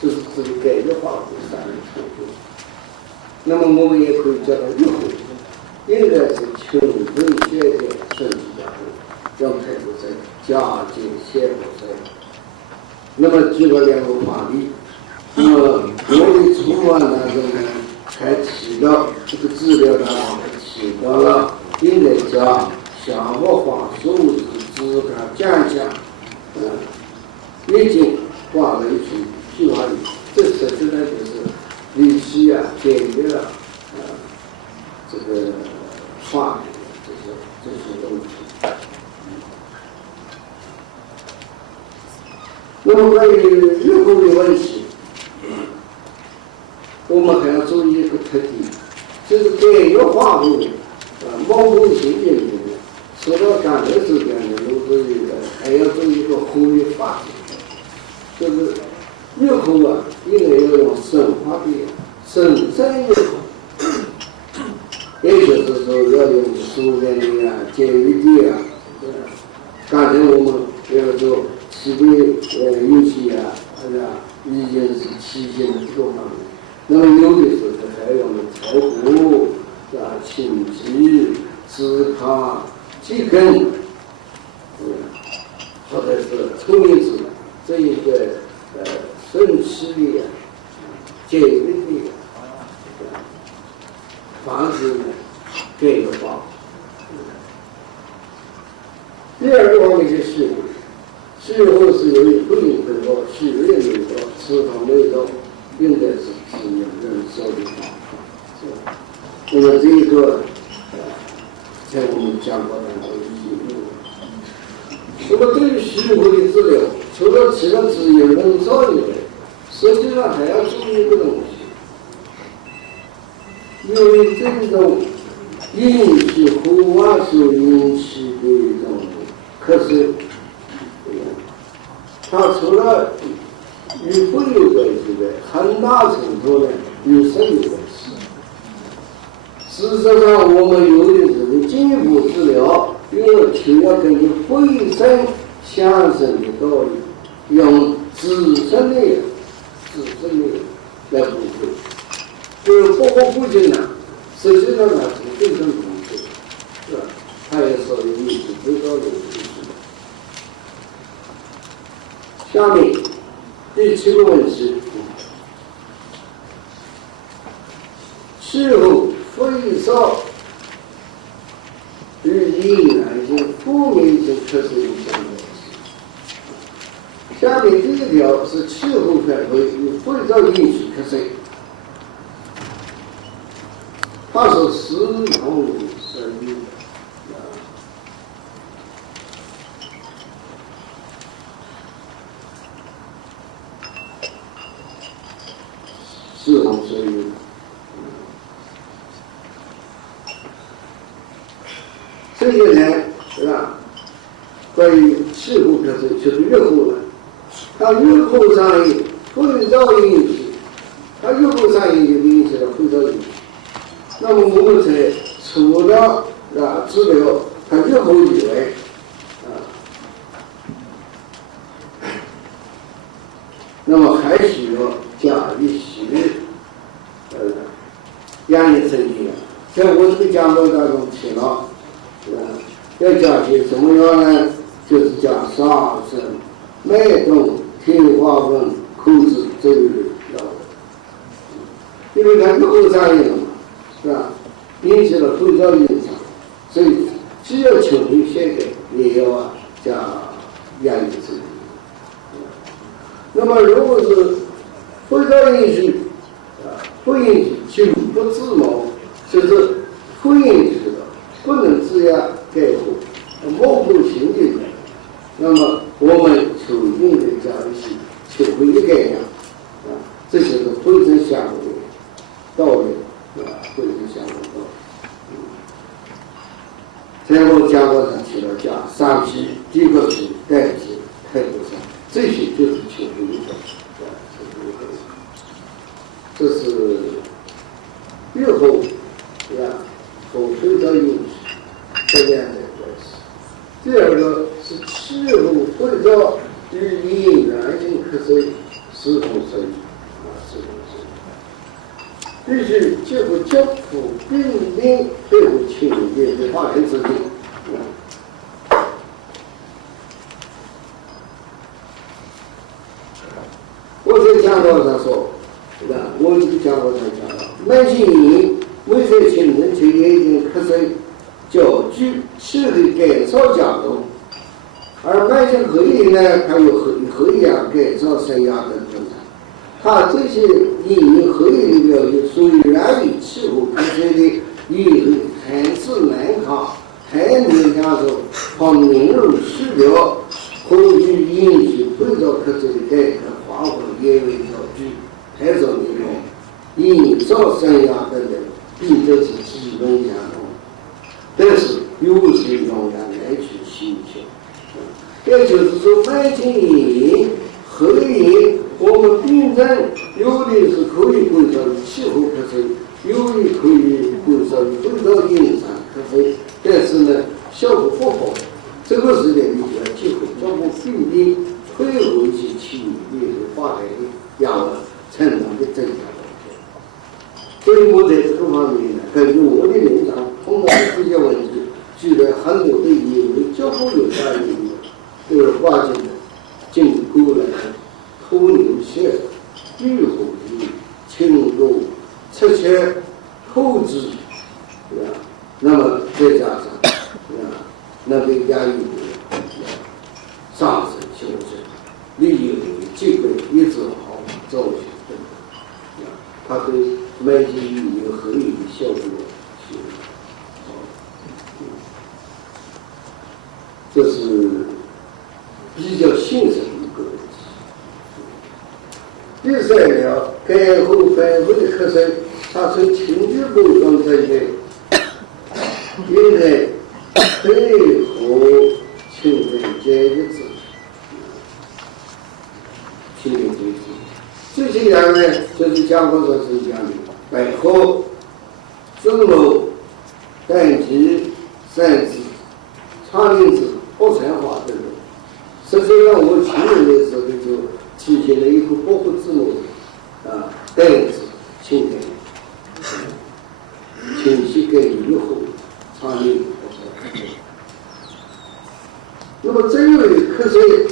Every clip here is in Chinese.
这是这个改革化的3人成就。那么我们也可以叫它日后，应该是穷人现代政治家的让态度在加紧宪法在。那么举了2个法律，那么我的草案当中呢，还提到这个资料当中还提到了应该将消防法收支资格降价，已经挂了一句计划里，这实际上就是利息啊、减约啊、这个法律这些东西。那么关于日后的问题，我们还要注意一个特点，就是改革化后面毛主席里面除了刚才所讲的农作以外，还要做一个活跃发展，就是日后应该要用深化的深圳日后，也就是说要用苏联的监狱地刚才我们要做西北尤其已经是体现的这个方面。那么有的时候还要用财富经济、资卡、基根，或者是聪明质这一个神奇的简略的方式呢改革化。第2个方面就是最后是由于不应分到许愿没到吃方没到，应该是只有人少的方法。那么这一个在我们讲过当中已经有。那么对于虚构的资料，除了提到只有人少以外，实际上还要注意一个东西，因为这种引起户外所引起的一种可是它除了与会有关系的，很大程度呢与生有关系。事实上，我们有的时候进一步治疗，因为就要根据会生相生的道理，用自身的来补救。就是包括不仅呢，实际上呢是对症补救，是吧？它也属于一种最高的补救。下面第7个问题，气候废烧与引燃性负面性确实有相关系。下面第1条是气候变化与废烧引起瞌睡，它是时同生育。是同生育。这些人是吧？关于气候变化就是日后了，它日后上映会造引起，它日后上映就引起了会造引起。那么我们在除了治疗它日后以外，那么还需要加以系列压力层级。在我这个讲座当中提了，要加些什么样呢？就是加杀生、脉动、天花粉控制这一类药物，因为它日后上映了嘛，是吧？引起了会造影响，所以既要求于现在，也要加压力层级。那么如果是会造引起不引起久不治毛，就是会引起的不能自压盖护模糊型的人，那么我们就应该加一些求会的概念这些是非常相关的道理非常相关的道理。最后讲过上提到讲3批、第1个批、代批、态度上，这些就是求会的道理。这是日后风吹到引起这样的关系。第2个是气候会造与引燃性瞌睡是同生是必须结合教辅并并配合青年的发展制定。我在讲稿上说，我这个讲稿上讲到，慢性炎未在青年却也已经瞌睡较剧气力减少加重，而慢性喉炎呢，还有喉炎减少生涯等症状。它这些因喉炎的表现属于源于气候变化的因寒湿难抗、寒年加重、防敏入失调，或与引起肺燥咳嗽的改革、化合炎为调具、太少内容、引少生涯等等，并都是基本相同，但是有些仍然来去形成。也就是说，慢性炎、喉炎，我们病症有的是可以归到气候咳嗽，有的可以归到饮食咳嗽，但是呢，效果不好。这个时间你就要结合照顾病例，配合一些企业的发展的养成长的增加。所以我在这个方面呢，根据我的临床碰到的这些问题，举了很多的因为交互有关的因素，就是关键的进沟来头牛血、预后的轻度、侧切、后肢，对吧？那么再加上那个压抑的上升修正，利用的基本一直好造型等等，它对慢性炎有很有的效果是好，这是比较现实的一个问题。第三条，改后反复的咳嗽，它从情绪构成这些，应该配合清晨节日子，清晨节日这些样呢，就是讲过说是讲的百合、松露、丹橘、山子、苍蝇子、火柴花等等。实际上，我去年的时候就提前了一个保护字母丹子、青苔、清晰跟以后苍蝇。那么这一类瞌睡，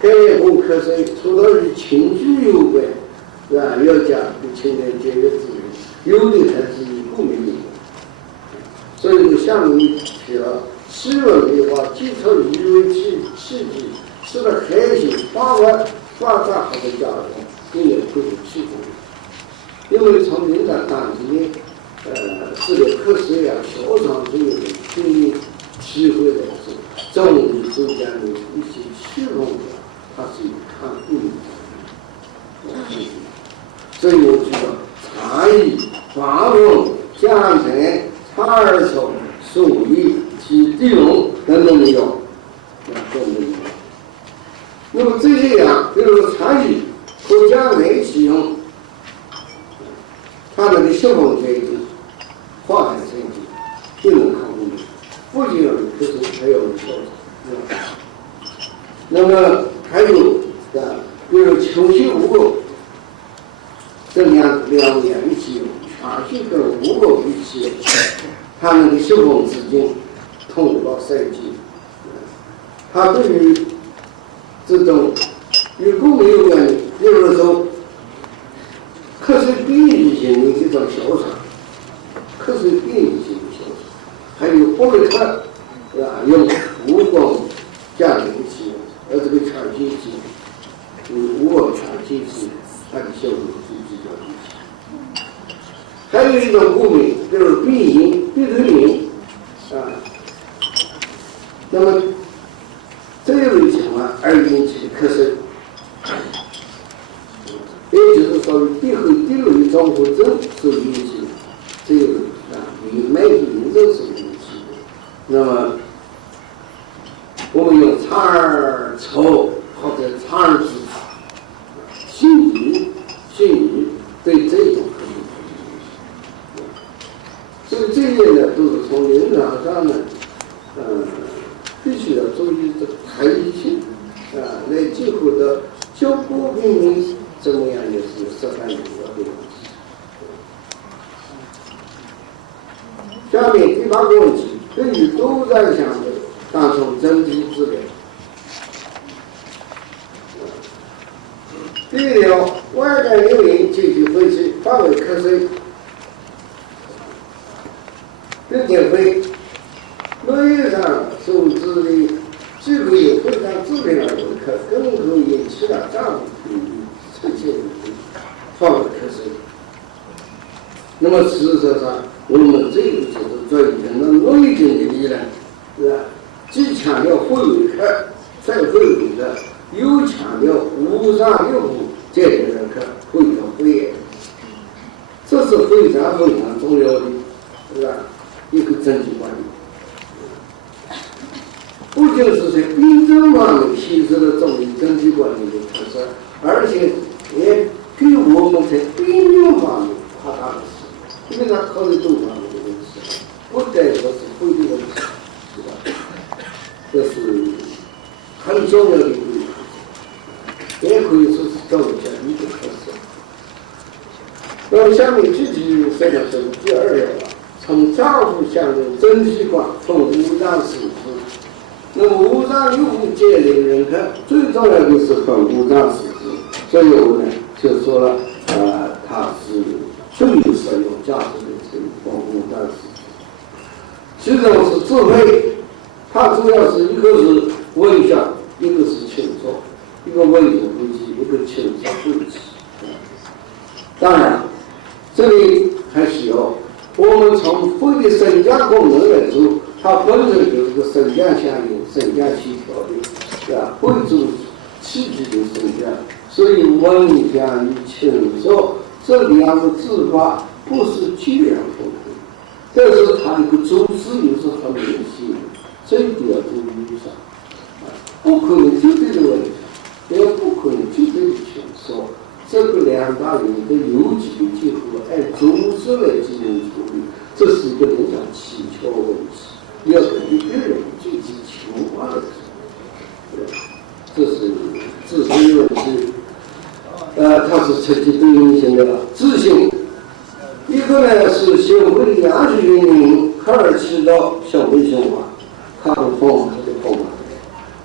感染后瞌睡，除了与情绪有关，是吧？要讲对青年节约资源，有的还是与共鸣有关。所以就下面提了，气温的话，基础鱼为气机，吃了海鲜、发展好的家人，也要恢复气功。因为从临床当中治疗瞌睡小肠这个经历体会来说，中医之间的一些驱动的，它是有抗病的。所以我觉得茶艺、花木、姜橙、茶儿草、树叶、地龙等等的药，等等的药。那么这些药，比如说茶艺和姜橙使用，它们的效果在于化痰生津，就能抗病。不仅有咳嗽，还有消肿。那么还有比如秋夕无垢，这两样一起用，全息跟无垢一起用，它们的消风止痉、通络塞剂。它对于这种与过敏有关的，比如说咳嗽病理性的这种小肠，咳嗽病理性的小肠。还有波瑞特，用无光加零剂，这个全息剂，无光全息剂，它的效果是比较明显。还有一种过敏，就是鼻头炎，那么这一类情况而引起的咳嗽，也就是说鼻后第六综合征所引起的这一类与慢性炎症所引起的。那么我们用茶儿草或者茶儿子、杏仁对这种可能，所以这些呢都是从临床上呢，必须要注意这个弹性来结合的教国病人13年的问题。下面第8个问题，根据都在项目当从整体资料。第1条，外在流营进行分析，范围课税，并且为论业上收支的既可以非常自评而为客，更可以引起了账户比例呈现的范围课税。那么事实上，我们这个就是转变了内经的力量，是吧？既强调会为客，再会为的，又强调无上六部解决人客，会到会业，这是非常非常重要的，是吧？一个整体管理。不仅是在兵政方面提出了重于整体管理的特色，而且也给我们在兵政方面发大的事，因为他考虑东方面的问题，不单说是会的问题，是吧？这是很重要的一个，也可以说是教育教育的特色。那么下面具体说的是第2条了，从账户项目整体管分5大实质。那么5大6部建立人看，最重要的是分5大实质，所以我们就说了，它是最有实用价值的这个分5大实质。其中是智慧，它主要是一个是文项，一个是清楚，一个文字会计，一个清楚会计。当然，这里还需要我们从会的审价功能来说，它本身就是个审价相应、审价协调的，是吧？会主器具的审价，所以文项与清楚这2个字法不是截然分开，但是它一个主旨又是很明显的，这一点要注意一下。不可能就这个问题，也不可能就这个清楚。这个2大领域的有机的结合，按主旨来进行处理，这是一个非常蹊跷的问题，要根据个人具体情况来说，这是自身问题。它是彻底对应性的自信。一个呢是行为的安全运营，科尔起到消费性化，它的方法的方法。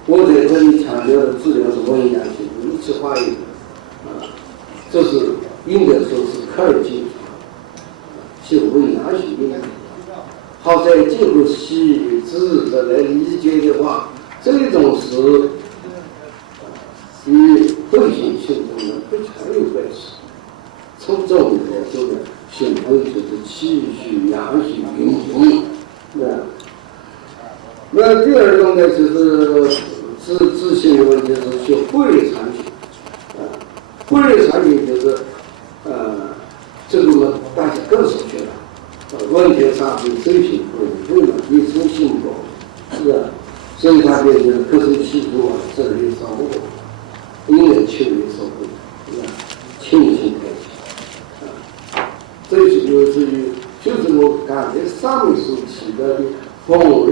我在这里强调的治疗是文雅性，一次化一这是应该说是科尔基础，行为安全运营。好在结合西语知识来理解的话，这种是与会性行动呢非常有关系。从中医来说呢，行为就是气虚、阳虚、运动。那第2种呢，就是自信的问题是学会类产品。会类产品就是这个呢大家更熟悉了。问题上是水平会嘛，一生性高，是吧？所以它变成科学技术啊，这类生活，应该确立社会，是吧？清醒开启。这就是就是我刚才上面所提到的分为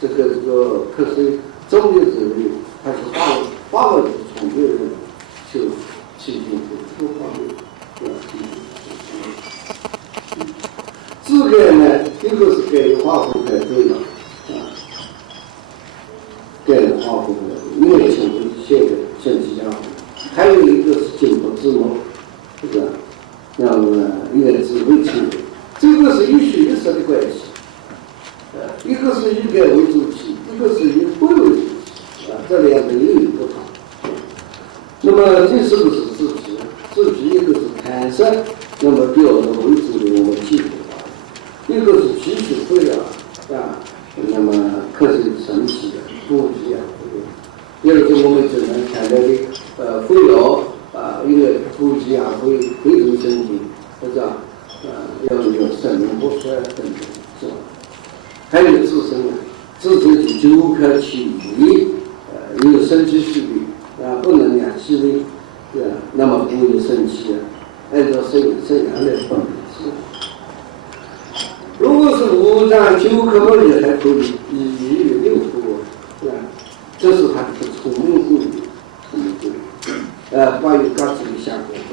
这个科学中的这类，它是划分从业人就进行这个方面。资格呢，一个是给划分开对了，给划分的，因为成为现在升级讲，还有一个是经过自谋，是吧？那么一个是为成为，这个是以学识的关系，一个是以改为主体，一个是以会为主体，这2个又有不同。那么第4个是自皮，自皮一个是产生，那么第2个为主的我们记住。一个是提取会那么科学神奇的补给第2个我们只能强调的会有一个补给会主身体，是吧？要有生命不衰等等，是吧？还有自身呢，自身是9颗体力，有身体虚力不能2气力，那么不有生气按照生阳来分是。如果是5脏9颗力还可以以6颗，这是它的聪明故意，8有各自的相关分。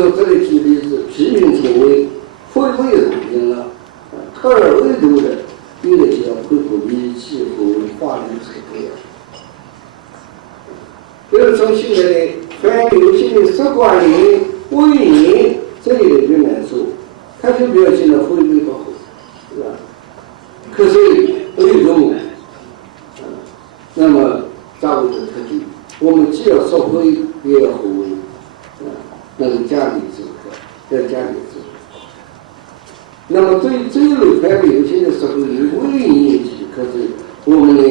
后这里举例是批评成为非伪人员了，特而唯独的，有的就要恢复理气和法律程序。比如从现在的反流行的使馆里委员这一类人来说，他就表现了非伪保护，是吧？可是伪中，那么掌握的特点，我们既要说非，也要合伪，能加以自可，要加以自可。那么对这一类反流行的时候，以伪引起，可是我们的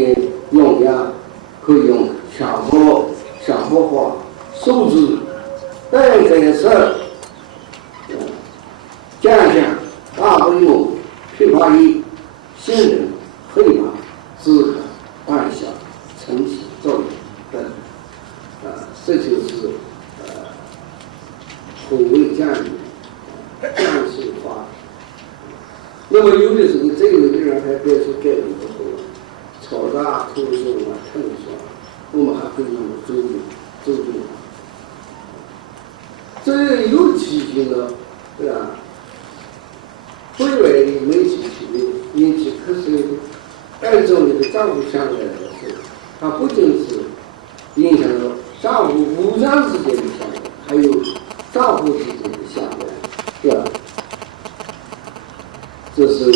用量可以用强迫化、数字、带感色、讲讲、大规模、批发力、新人、黑马、资格、暗小、晨起、作用等，这就是口味降临、降性化。那么有的时候，这个人还表示改变不多，吵大、吐声啊、疼爽，我们还可以用周周这又提醒了，对吧？非外的媒体引起可是按照你的丈夫相来的时候，它不仅是影响了丈夫夫妻之间的相来，还有丈夫之间的相来，对吧？这是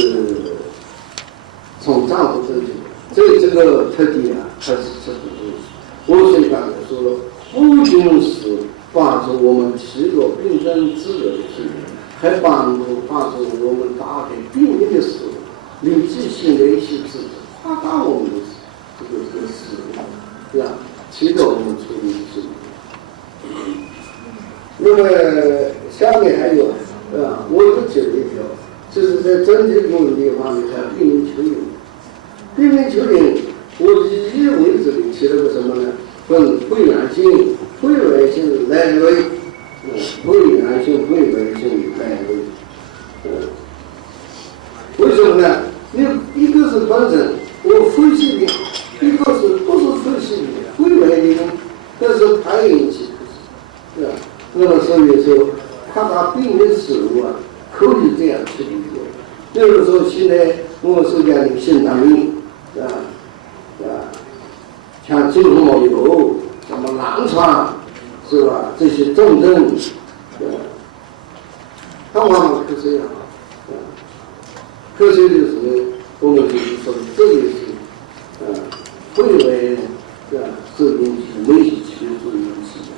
从丈夫这个特点啊，它是这个东西。我所以刚才说了，不仅是帮助我们提高病症治疗的体验，还帮助我们打开病人的思路，立即性的一些知识，夸大我们的这个思路，对吧？提高我们处理的思路。那么下面还有，我就举了一条，就是在整体功能的方面，还有病人求诊。病人求诊，我以为这里提了个什么呢？分非阳性、非外性来类，非阳性、非外性来类。为什么呢？一个是本身我非细病，一个是不是非细病，非外病，但是它引起的，对吧？那么所以说，扩大病人思路啊，可以这样去理解。比如说，现在我们所讲的心脏病，像颈动脉瘤、什么狼疮，是吧？这些重症，它往往科学好，科学就是我们就是说，这个是非为受引起媒体学所引起的。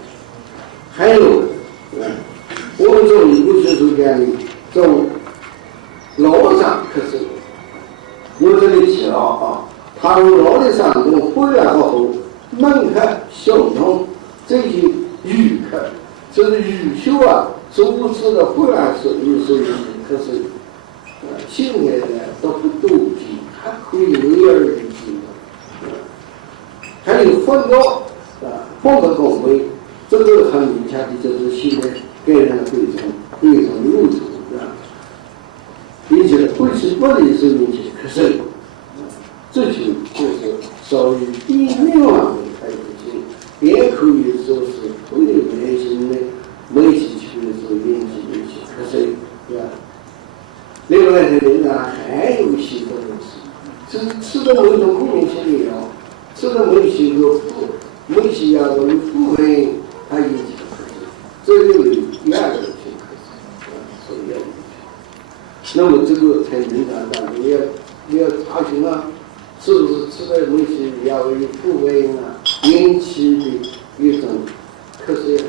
还有，我们从医务学术讲的从脑上科学，我这里提到啊。他从脑的伤中回来后，门咳、胸痛这些语咳，这是语嗅啊，主治的回来时有时候可是现在呢都不妒忌，还可以偶尔的记还有风高风的功能，这个很明显的就是现在给人的非常入手引起的不是不利是引起可是。这就是属于地面上的开始性，也可以说是非外性的媒体区所引起的一些瞌睡，对吧？另外的人呢，还有一些东西，吃的某种功能性的药，吃的某些药的部分，它引起的瞌睡，这就是第二个性瞌睡，所以要。那么这个才能讲你要查询啊。是不是吃的某些药物部位啊引起的一种瞌睡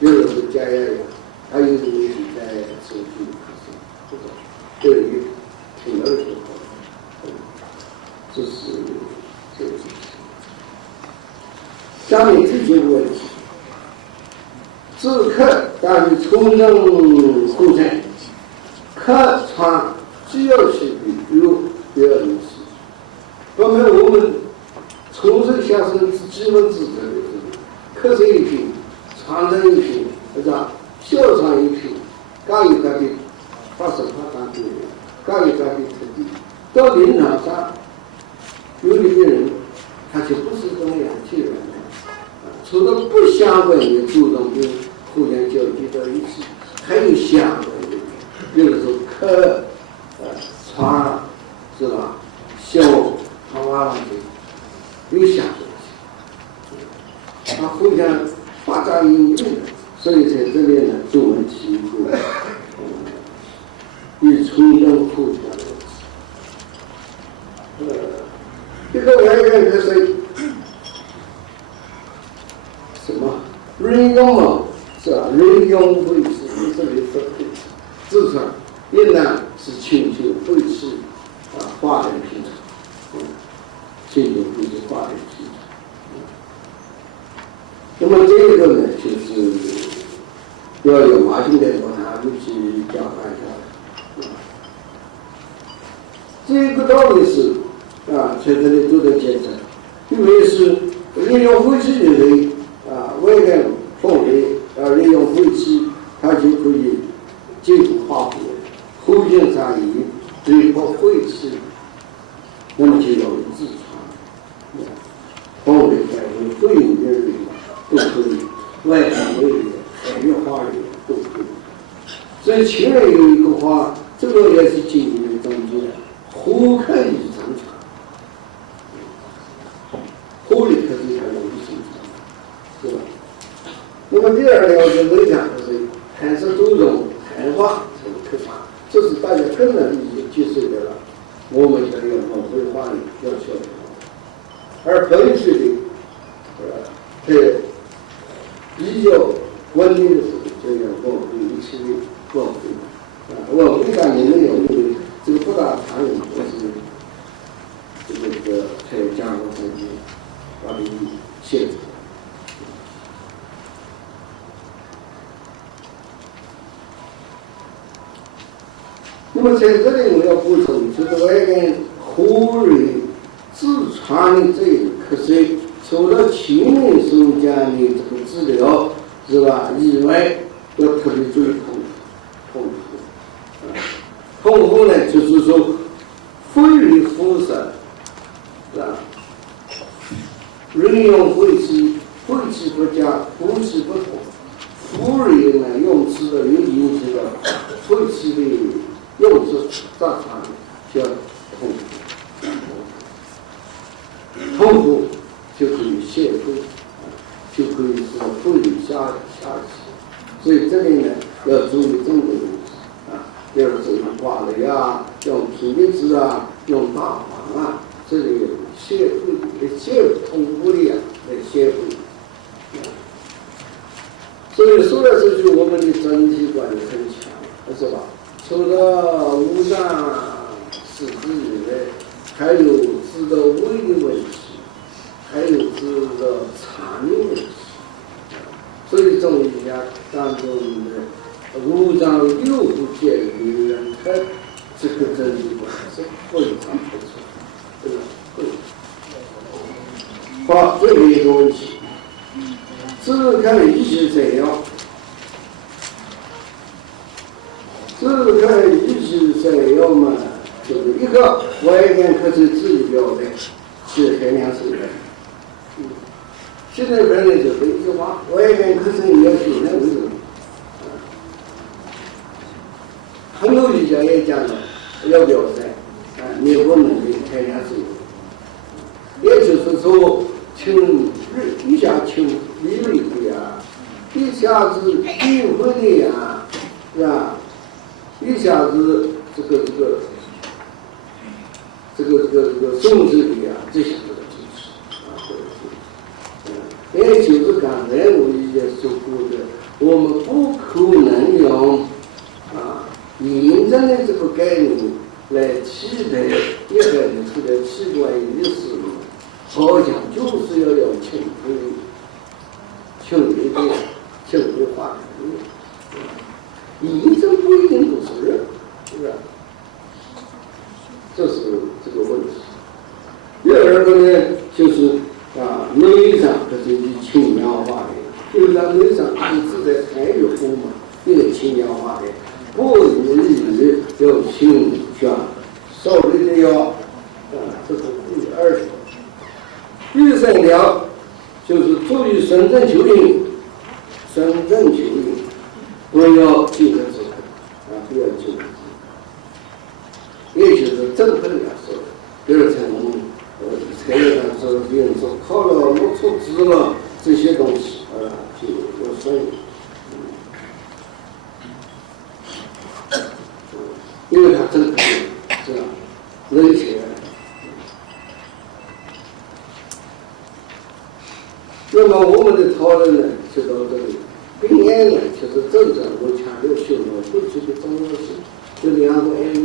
有的是加药，还有的是在手术瞌睡，这种对于挺儿挺好，这是这个。下面这些问题，治咳但是重症后诊，咳喘只要是有第二种。那么我们从生下生基本知识的咳嗽一品，喘症一品，是吧？哮喘一品，各有各的发生发展的，各有各的特点。到临床上，有的病人他就不是这么样去的，除了不相关的主动病互相交接的系，还有相对的，比如说客船是吧？小他娃上去有相对性，它互相发展引用的，所以在这里呢，作为提供与充分互相的一个外援就是什么？人用嘛，是吧？人用会是这里是自传，应当是请求会是华人平常，请求会是华人平常。那么这个呢，就是要有马兄弟和他们去交代一下。这个道理是在这里做的检测，因为是利用会期的人外援奉为利用会期，他就可以进入华府，后进上移，对付会期，那么就要有自传，奉为改为会有的人都可以，外援为海越华人都可以。所以前面有一个话，这个也是经营的中间。胡看与正常，胡里可是一条有一正常，是吧？那么第二条是为讲的是谈是注重谈话这个课法，这是大家更能理解接受的了。我们要用绘画里要晓得，而本学的在比较稳定的时候，就要往回一起往回往回上你们有因为。这个不大常用，就是这个还有加工成绩把它限制。那么在这里我要补充，就是外援胡瑞自传的这一课水，除了亲人手讲的这个治疗是吧以外，要特别注意痛苦。痛苦呢，就是说非于辐射，人用晦气不佳，福气不同。夫人呢，用词的有引起了晦气的用词杂传，叫痛苦就可以泄愤，就可以是赋予下气。所以这里呢，要注意这个东西。比如说用挂雷用皮粒子用大黄这里有泄痛苦的来泄愤。所以说来说去，我们的整体观念很强，是吧？除了五脏四肢以外，还有治的胃的问题，还有治的肠的问题。所以中医家当中的五脏六腑皆于它这个整体观是非常不错，好，最后一个问题，自看医学怎样？自看医学怎样嘛？就是一个外援科是治疗的，是衡量手段。现在本来就是一句话，外援科是你要训练为什么？很多医家也讲了，要表示你不能力衡量手段，也就是说，一下轻微微的一下子低回的是吧？一下子这个松弛的这些都是也就是刚才我也说过的，我们不可能用引证的这个概念来替代一个人出来器官移植，好像就是要用轻微化的移植不一定都是人，是不是？这是这个问题。第二个呢，就是内脏它是以轻量化的，就是让内脏一直在参与风嘛，一个轻量化的，不宜有轻血少量的药，这是第二条。第三条就是注意审证求因，审证求因，不要进入这个不要进入，也就是正本来说的。第二层我们才有的说比如说考了弄错字了这些东西就有损益。因为它正本是吧？而且那么我们的讨论呢，就到这里。并且呢，就是真正我强调修罗不这个重要性，就两个案例。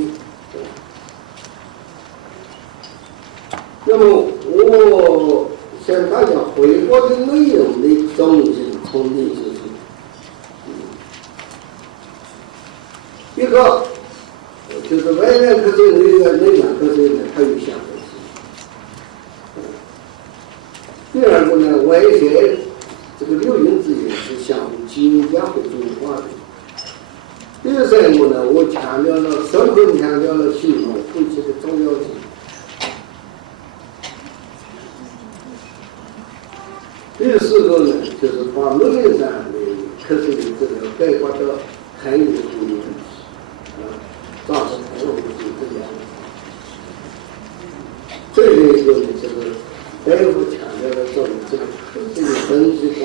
那么我向大家汇报的内容的总结统一就是一个就是外面科学内观科学呢，它有相关性。第二个呢，外学这个六因之言是相互紧加和中化的。第三个呢，我强调了深刻强调了修罗会这个重要性。第四个呢，就是把内上的科学的这个概括到很有意义的问题造成很有问题这样。最后一个呢，就是大夫强调的说，这个科学的分析观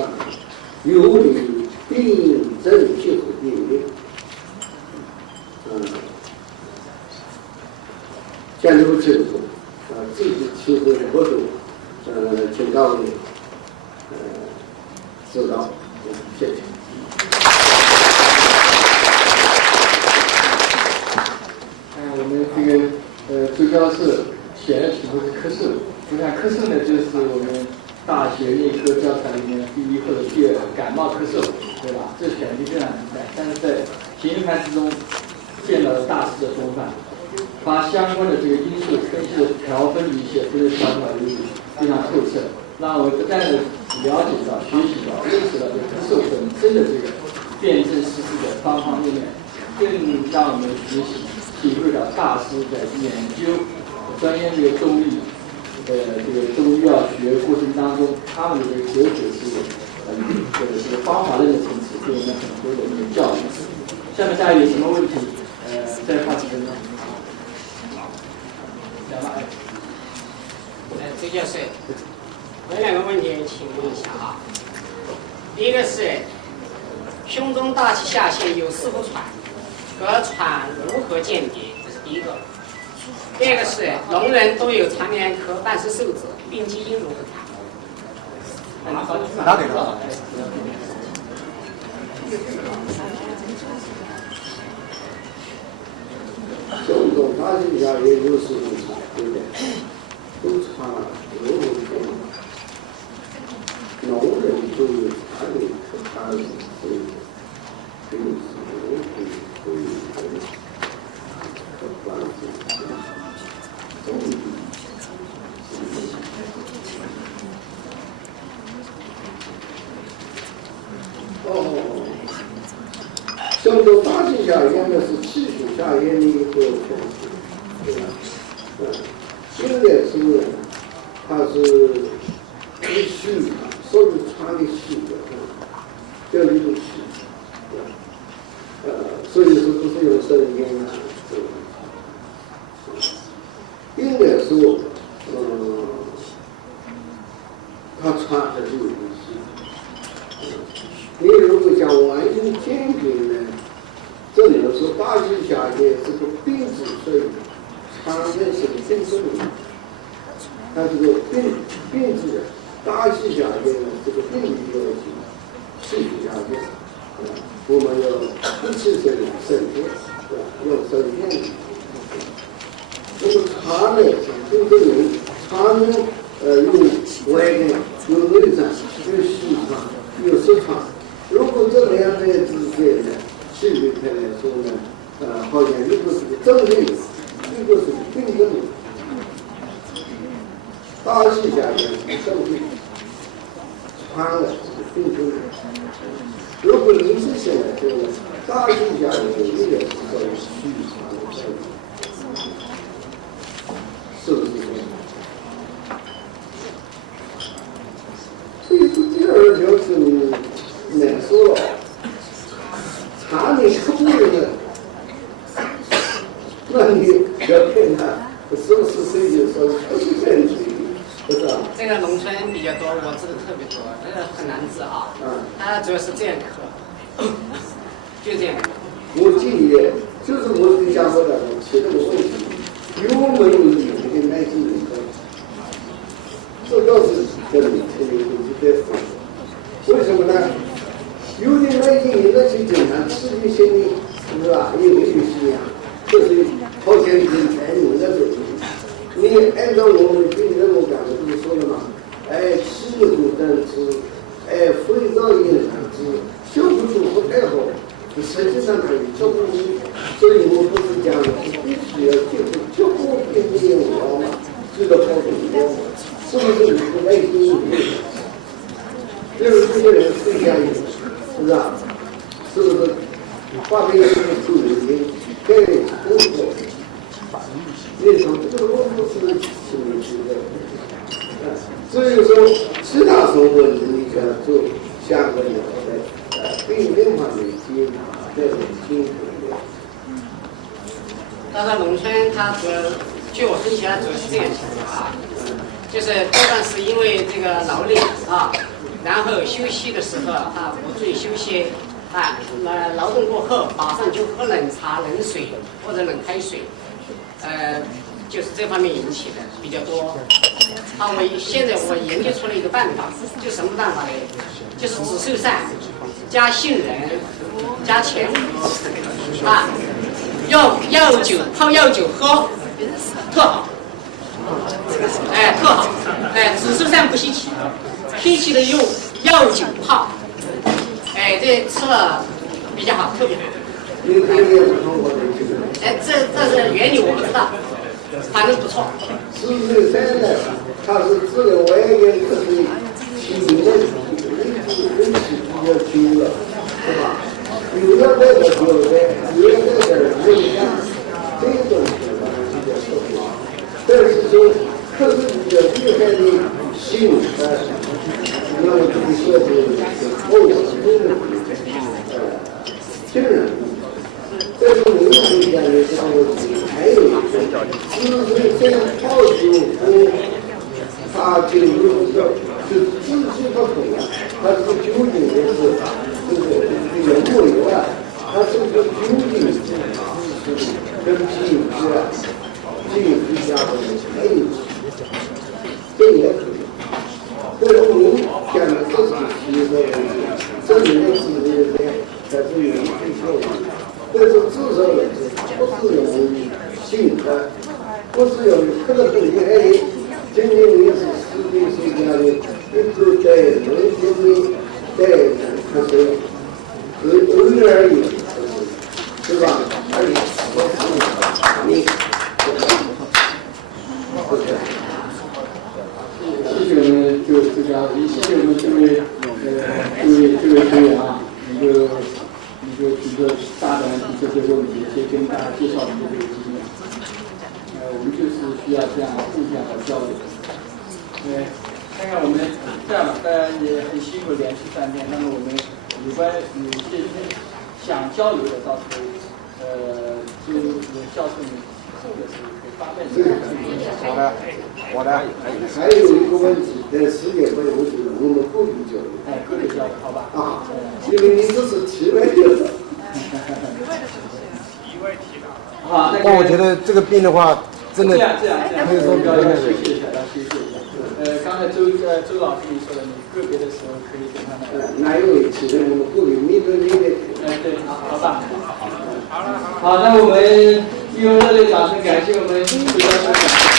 有利于病症结合病例。讲得不清楚自己提出的活动请各位知道，谢谢。我们这个朱教授写的题目是科授，我想科授呢就是我们大学内科教材里面第一或者第二感冒咳嗽，对吧？这选题非常明白，但是在频繁之中见到了大师的风范，把相关的这个因素分析的条分离析，分析条条有理，非常透彻，让我不但的了解到、学习到、认识到这个咳嗽本身的这个辨证施治的方方面面，更让我们学习体会到大师在研究钻研这个中医。这个中医药学过程当中，他们的这个哲学是这个方法论的层次，给我们很多的这个教育。下面大家有什么问题？再发几分钟。周教授，我有两个问题请问一下啊。第一个是胸中大气下陷有四不喘，和喘如何鉴别？这是第一个。第二个是聋人都有常年咳半是受者，病机应如何看？打给他。胸中大气下也有四不喘，对不对？都喘有病，聋人都有常年咳半是受者，病机都有咳半是受者。胸中大气下咽的是气血下咽的一个方式，对吧？应该是它是一虚它，所以传的气的，叫一种气，所以说不是用声音啊，应该说，它传的是有一气。你如果讲完全坚定呢，这里头说大气下陷这个病之所以常见是个病症，它这个病质大气下陷呢，这个病理要紧，气血下陷，我们要一起省电，要省电。那么常呢，就是人常呢，有外面有内脏，有细肠，有湿肠。如果这两者之间呢，区别开来说呢，好像一个是个症类，一个是个病症。大气下陷是症类，传了是个病症。如果你是现在说呢，大气下陷应该是属于虚传的症，是不是这样？所以说第二条是难说了，常主要是这样课，就这样。我建议就是我跟家伙的提这个问题，有没有你的耐心人口？这倒是跟你这个东西在说。为什么呢？有的耐心人那去经常刺激心理，是吧？有的就是呀，就是掏钱人才有那种。你按照我们对人我刚才不是说了吗？哎，气候单吃，哎，肥皂也难吃，修不出不太好。实际上可以照顾你，所以我不是讲的是必须要照顾别人我嘛，这个好重要，是不是你的内心？就是这些人分享你，是不是啊？是不是？话别是出人该工作。那时候这个我不是心理学的，所以说其他生活你想做下个以后的对另外的经这种经济的。到了农村，它主要据我分析，它主要是这样情况啊，就是多半是因为这个劳累啊，然后休息的时候啊不注意休息啊，劳动过后马上就喝冷茶、冷水或者冷开水。就是这方面引起的比较多。现在我研究出了一个办法，就什么办法呢？就是紫苏散加杏仁加前胡啊，用泡药酒喝，特好。哎，特好。哎，紫苏散不稀奇，稀奇的用药酒泡。哎，这吃了比较好，特别好。哎，这是原理我不知道，反正不错。紫苏散呢，它是治疗外眼科的体内的人体比较久了，是吧？有的那个有的，有的那个人家这种情况比较特别，但是说可是比较厉害的性那么这个说的后有的这个。在这民俗家里上，还有一个，就是这样泡酒，它就自己不同啊，它是究竟的是这个木油啊，它是个究竟是跟皮肤家的还有，这也可以。但是我们讲的这是其实这里面是这个在这里面最受但是至少的是不是用性格，不是用这个东西还仅仅你是实际上的一直在人心里在可是偶尔而已，是吧？而且你谢谢我们就这个，谢谢我们这位学员啊，你就提出大胆提出这个问题，先跟大家介绍我们这个基金。我们就是需要这样互相的交流。看看我们这样吧，大家也很辛苦，连续3天。那么我们有关有一些想交流的，到时候就教授你后的时候可以发问。好的。还有一个问题，时间不允许，我们个别交流。个别交流，好吧？啊，因为你这是题外的。好，但我觉得这个病的话，真的这样，可以说比较那个。休息一下。刚才周老师你说的，你个别的时候可以跟他们。哪有问题？我们个别面对面的。对，好吧。好，那我们用热烈掌声感谢我们主教授。